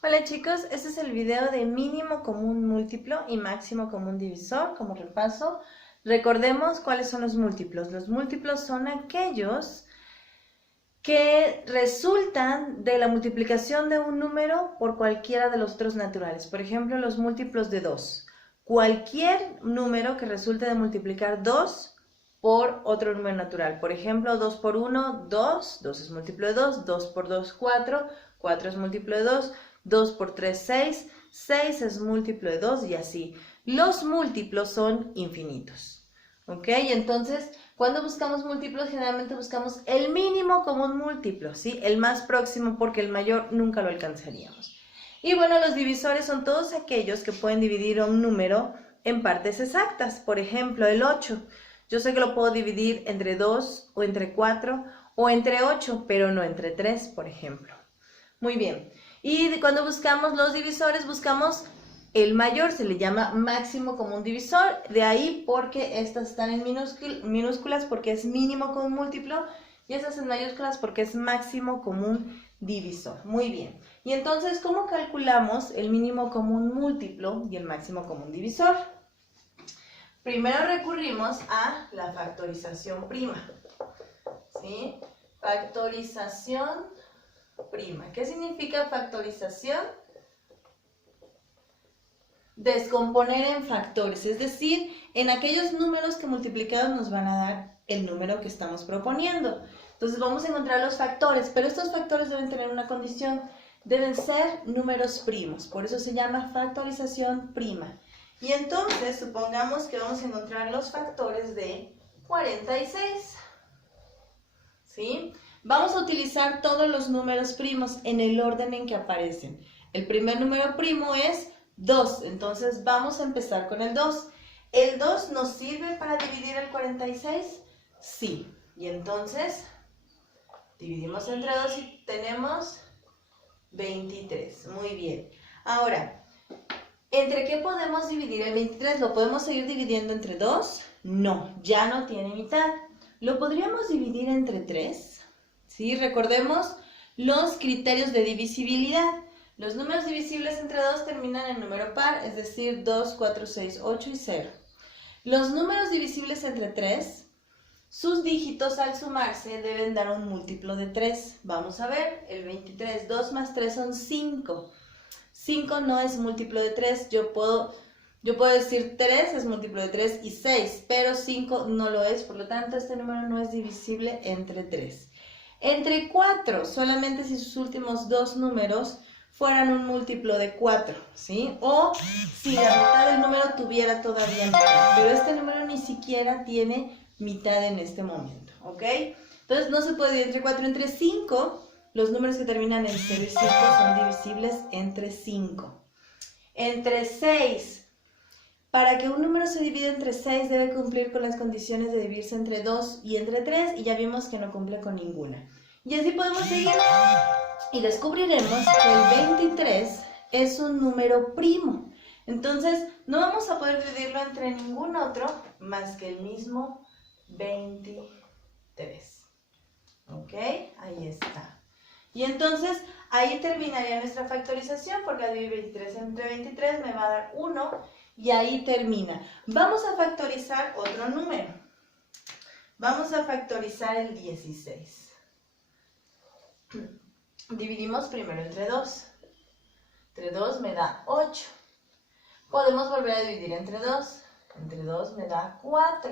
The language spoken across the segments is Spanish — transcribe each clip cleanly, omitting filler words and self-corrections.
Hola chicos, este es el video de mínimo común múltiplo y máximo común divisor. Como repaso, recordemos cuáles son los múltiplos. Los múltiplos son aquellos que resultan de la multiplicación de un número por cualquiera de los otros naturales. Por ejemplo, los múltiplos de 2. Cualquier número que resulte de multiplicar 2 por otro número natural. Por ejemplo, 2 por 1, 2. 2 es múltiplo de 2. 2 por 2, 4. 4 es múltiplo de 2. 2 por 3, 6. 6 es múltiplo de 2 y así. Los múltiplos son infinitos. ¿Ok? Entonces, cuando buscamos múltiplos, generalmente buscamos el mínimo común múltiplo, ¿sí? El más próximo, porque el mayor nunca lo alcanzaríamos. Y bueno, los divisores son todos aquellos que pueden dividir un número en partes exactas. Por ejemplo, el 8. Yo sé que lo puedo dividir entre 2 o entre 4 o entre 8, pero no entre 3, por ejemplo. Muy bien. Y cuando buscamos los divisores, buscamos el mayor, se le llama máximo común divisor, de ahí porque estas están en minúsculas porque es mínimo común múltiplo y estas en mayúsculas porque es máximo común divisor. Muy bien. Y entonces, ¿cómo calculamos el mínimo común múltiplo y el máximo común divisor? Primero recurrimos a la factorización prima. ¿Sí? Factorización prima. ¿Qué significa factorización? Descomponer en factores, es decir, en aquellos números que multiplicados nos van a dar el número que estamos proponiendo. Entonces vamos a encontrar los factores, pero estos factores deben tener una condición, deben ser números primos, por eso se llama factorización prima. Y entonces supongamos que vamos a encontrar los factores de 46, ¿sí? Vamos a utilizar todos los números primos en el orden en que aparecen. El primer número primo es 2, entonces vamos a empezar con el 2. ¿El 2 nos sirve para dividir el 46? Sí. Y entonces dividimos entre 2 y tenemos 23. Muy bien. Ahora, ¿entre qué podemos dividir el 23? ¿Lo podemos seguir dividiendo entre 2? No, ya no tiene mitad. ¿Lo podríamos dividir entre 3? Sí, recordemos los criterios de divisibilidad. Los números divisibles entre 2 terminan en número par, es decir, 2, 4, 6, 8 y 0. Los números divisibles entre 3, sus dígitos al sumarse deben dar un múltiplo de 3. Vamos a ver, el 23, 2 más 3 son 5. 5 no es múltiplo de 3, yo puedo decir 3 es múltiplo de 3 y 6, pero 5 no lo es, por lo tanto este número no es divisible entre 3. Entre 4, solamente si sus últimos dos números fueran un múltiplo de 4, ¿sí? O si la mitad del número tuviera todavía mitad, pero este número ni siquiera tiene mitad en este momento, ¿ok? Entonces no se puede dividir entre 4, entre 5, los números que terminan en 0 y 5 son divisibles entre 5. Entre 6, para que un número se divida entre 6 debe cumplir con las condiciones de dividirse entre 2 y entre 3 y ya vimos que no cumple con ninguna. Y así podemos seguir y descubriremos que el 23 es un número primo. Entonces no vamos a poder dividirlo entre ningún otro más que el mismo 23. ¿Ok? Ahí está. Y entonces ahí terminaría nuestra factorización porque al dividir 23 entre 23 me va a dar 1 y ahí termina. Vamos a factorizar otro número. Vamos a factorizar el 16. Dividimos primero entre 2. Entre 2 me da 8. Podemos volver a dividir entre 2. Entre 2 me da 4.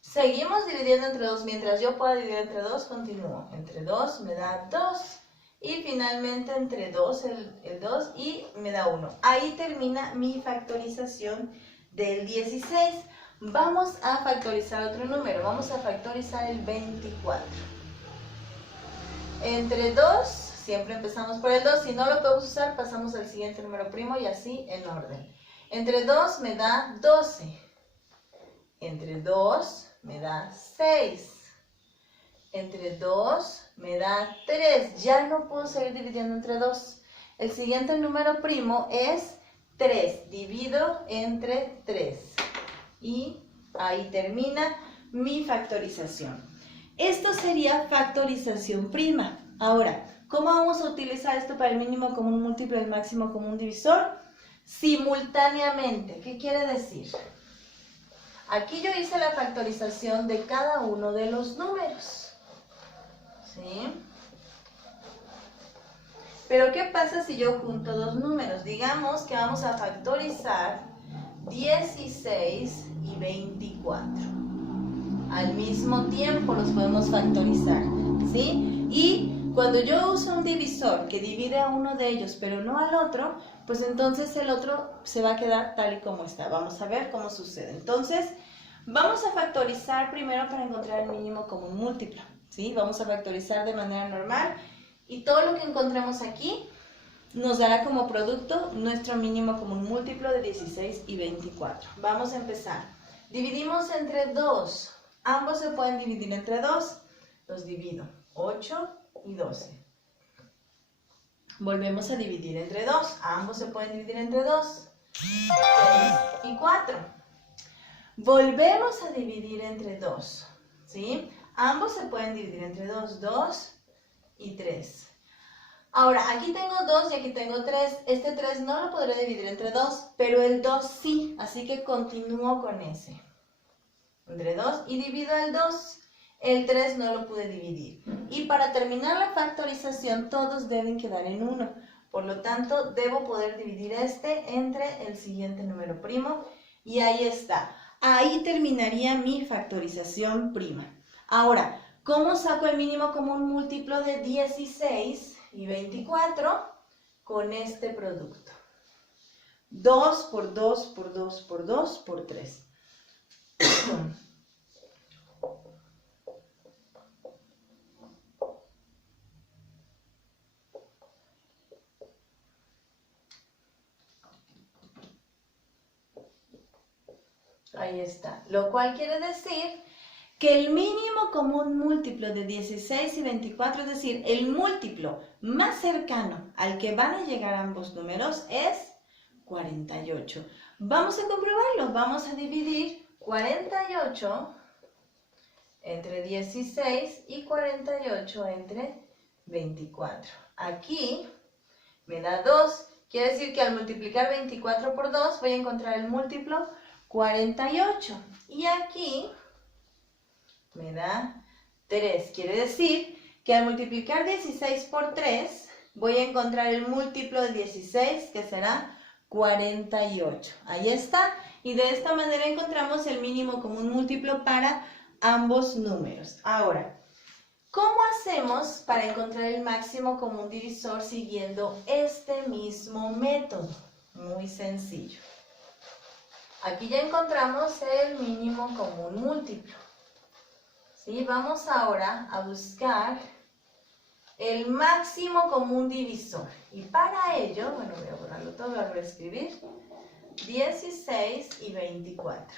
Seguimos dividiendo entre 2. Mientras yo pueda dividir entre 2, continúo. Entre 2 me da 2. Y finalmente entre 2, el 2 y me da 1. Ahí termina mi factorización del 16. Vamos a factorizar otro número. Vamos a factorizar el 24. Entre 2, siempre empezamos por el 2. Si no lo podemos usar, pasamos al siguiente número primo y así en orden. Entre 2 me da 12. Entre 2 me da 6. Entre 2 me da 3. Ya no puedo seguir dividiendo entre 2. El siguiente número primo es 3. Divido entre 3. Y ahí termina mi factorización. Esto sería factorización prima. Ahora, ¿Cómo vamos a utilizar esto para el mínimo común múltiplo y el máximo común divisor? Simultáneamente. ¿Qué quiere decir? Aquí yo hice la factorización de cada uno de los números. ¿Sí? Pero ¿qué pasa si yo junto dos números? Digamos que vamos a factorizar 16 y 24. Al mismo tiempo los podemos factorizar, ¿sí? Y cuando yo uso un divisor que divide a uno de ellos pero no al otro, pues entonces el otro se va a quedar tal y como está. Vamos a ver cómo sucede. Entonces, vamos a factorizar primero para encontrar el mínimo común múltiplo, ¿sí? Vamos a factorizar de manera normal y todo lo que encontremos aquí nos dará como producto nuestro mínimo común múltiplo de 16 y 24. Vamos a empezar. Dividimos entre 2. Ambos se pueden dividir entre 2. Los divido. 8 y 12. Volvemos a dividir entre 2. Ambos se pueden dividir entre 2. 6 y 4. Volvemos a dividir entre 2. ¿Sí? Ambos se pueden dividir entre 2. 2 y 3. Ahora, aquí tengo 2 y aquí tengo 3. Este 3 no lo podré dividir entre 2, pero el 2 sí. Así que continúo con ese. Entre 2 y divido el 2. El 3 no lo pude dividir. Y para terminar la factorización, todos deben quedar en 1. Por lo tanto, debo poder dividir este entre el siguiente número primo. Y ahí está. Ahí terminaría mi factorización prima. Ahora, ¿cómo saco el mínimo común múltiplo de 16 y 24? Con este producto. 2 por 2 por 2 por 2 por 3. Ahí está. Lo cual quiere decir que el mínimo común múltiplo de 16 y 24, es decir, el múltiplo más cercano al que van a llegar ambos números es 48. Vamos a comprobarlo. Vamos a dividir 48 entre 16 y 48 entre 24. Aquí me da 2. Quiere decir que al multiplicar 24 por 2 voy a encontrar el múltiplo 48. Y aquí me da 3. Quiere decir que al multiplicar 16 por 3 voy a encontrar el múltiplo de 16, que será 48. Ahí está. Y de esta manera encontramos el mínimo común múltiplo para ambos números. Ahora, ¿cómo hacemos para encontrar el máximo común divisor siguiendo este mismo método? Muy sencillo. Aquí ya encontramos el mínimo común múltiplo. ¿Sí? Vamos ahora a buscar el máximo común divisor. Y para ello, bueno, voy a borrarlo todo, voy a reescribir. 16 y 24.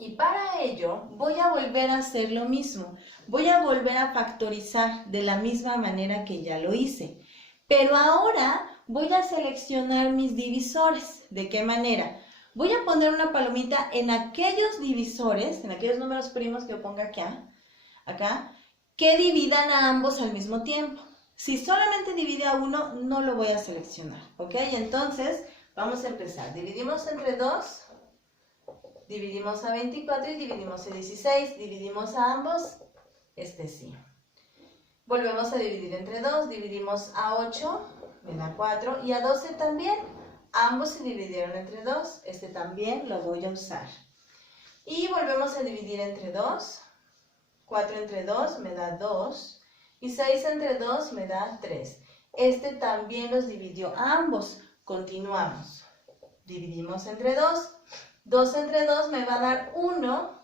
Y para ello voy a volver a hacer lo mismo. Voy a volver a factorizar de la misma manera que ya lo hice. Pero ahora voy a seleccionar mis divisores. ¿De qué manera? Voy a poner una palomita en aquellos divisores, en aquellos números primos que yo ponga acá, que dividan a ambos al mismo tiempo. Si solamente divide a uno, no lo voy a seleccionar, ¿ok? Entonces, vamos a empezar. Dividimos entre 2, dividimos a 24 y dividimos a 16. Dividimos a ambos, este sí. Volvemos a dividir entre 2, dividimos a 8, me da 4, y a 12 también. Ambos se dividieron entre 2, este también lo voy a usar. Y volvemos a dividir entre 2, 4 entre 2 me da 2, y 6 entre 2 me da 3. Este también los dividió a ambos. Continuamos. Dividimos entre 2, 2 entre 2 me va a dar 1,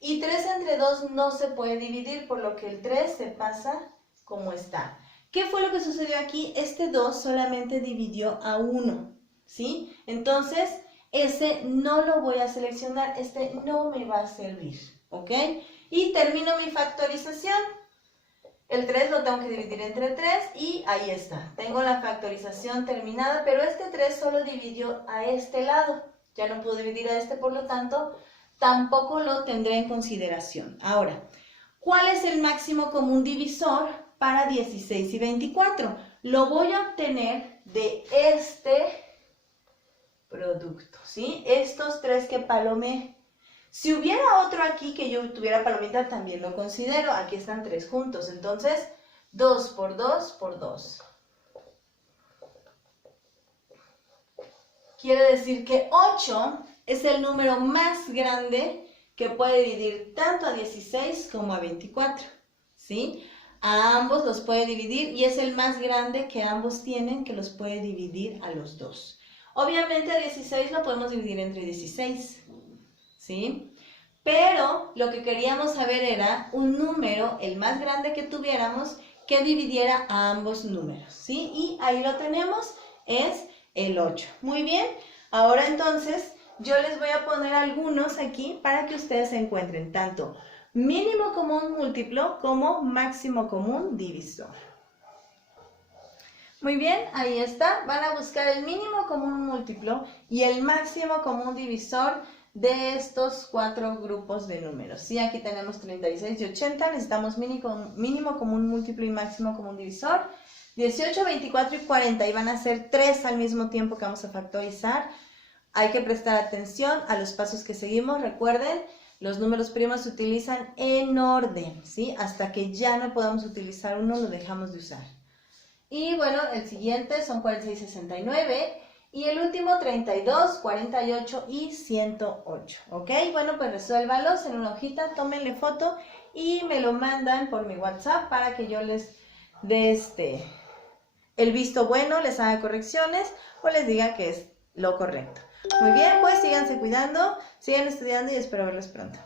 y 3 entre 2 no se puede dividir, por lo que el 3 se pasa como está. ¿Qué fue lo que sucedió aquí? Este 2 solamente dividió a 1, ¿sí? Entonces, ese no lo voy a seleccionar, este no me va a servir, ¿ok? Y termino mi factorización. El 3 lo tengo que dividir entre 3 y ahí está. Tengo la factorización terminada, pero este 3 solo dividió a este lado. Ya no puedo dividir a este, por lo tanto, tampoco lo tendré en consideración. Ahora, ¿cuál es el máximo común divisor para 16 y 24. Lo voy a obtener de este producto, ¿sí? Estos tres que palomé. Si hubiera otro aquí que yo tuviera palomita, también lo considero. Aquí están tres juntos. Entonces, 2 por 2 por 2. Quiere decir que 8 es el número más grande que puede dividir tanto a 16 como a 24, ¿sí? A ambos los puede dividir y es el más grande que ambos tienen, que los puede dividir a los dos. Obviamente a 16 lo podemos dividir entre 16, ¿sí? Pero lo que queríamos saber era un número, el más grande que tuviéramos, que dividiera a ambos números, ¿sí? Y ahí lo tenemos, es el 8. Muy bien, ahora entonces yo les voy a poner algunos aquí para que ustedes encuentren tanto mínimo común múltiplo como máximo común divisor. Muy bien, ahí está. Van a buscar el mínimo común múltiplo y el máximo común divisor de estos cuatro grupos de números. Sí, aquí tenemos 36 y 80, necesitamos mínimo común múltiplo y máximo común divisor. 18, 24 y 40, y van a ser 3 al mismo tiempo que vamos a factorizar. Hay que prestar atención a los pasos que seguimos. Recuerden, los números primos se utilizan en orden, ¿sí? Hasta que ya no podamos utilizar uno, lo dejamos de usar. Y bueno, el siguiente son 46, 69. Y el último 32, 48 y 108, ¿ok? Bueno, pues resuélvalos en una hojita, tómenle foto y me lo mandan por mi WhatsApp para que yo les dé el visto bueno, les haga correcciones o les diga que es lo correcto. Muy bien, pues síganse cuidando, sigan estudiando y espero verlos pronto.